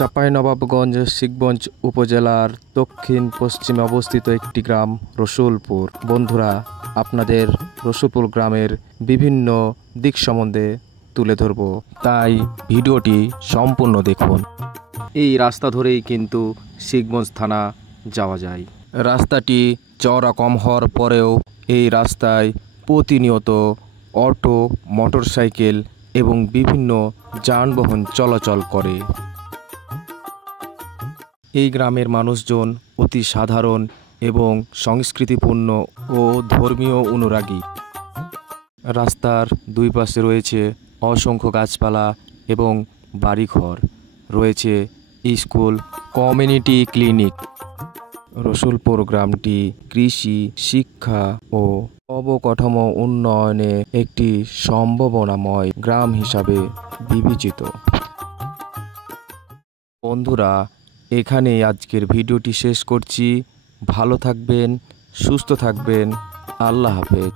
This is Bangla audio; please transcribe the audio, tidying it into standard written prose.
চাঁপাইনবাবগঞ্জ শিখগঞ্জ উপজেলার দক্ষিণ পশ্চিমে অবস্থিত একটি গ্রাম রসুলপুর। বন্ধুরা, আপনাদের রসুলপুর গ্রামের বিভিন্ন দিক সম্বন্ধে তুলে ধরব, তাই ভিডিওটি সম্পূর্ণ দেখুন। এই রাস্তা ধরেই কিন্তু শিখগঞ্জ থানা যাওয়া যায়। রাস্তাটি চওড়া কম হওয়ার পরেও এই রাস্তায় প্রতিনিয়ত অটো, মোটরসাইকেল এবং বিভিন্ন যানবাহন চলাচল করে। এই গ্রামের মানুষজন অতি সাধারণ এবং সংস্কৃতিপূর্ণ ও ধর্মীয় অনুরাগী। রাস্তার দুই পাশে রয়েছে অসংখ্য গাছপালা এবং বাড়িঘর, রয়েছে স্কুল, কমিউনিটি ক্লিনিক। রসুলপুর গ্রামটি কৃষি, শিক্ষা ও অবকাঠামো উন্নয়নে একটি সম্ভাবনাময় গ্রাম হিসাবে বিবেচিত। বন্ধুরা, এখানেই আজকের ভিডিওটি শেষ করছি। ভালো থাকবেন, সুস্থ থাকবেন। আল্লাহ হাফেজ।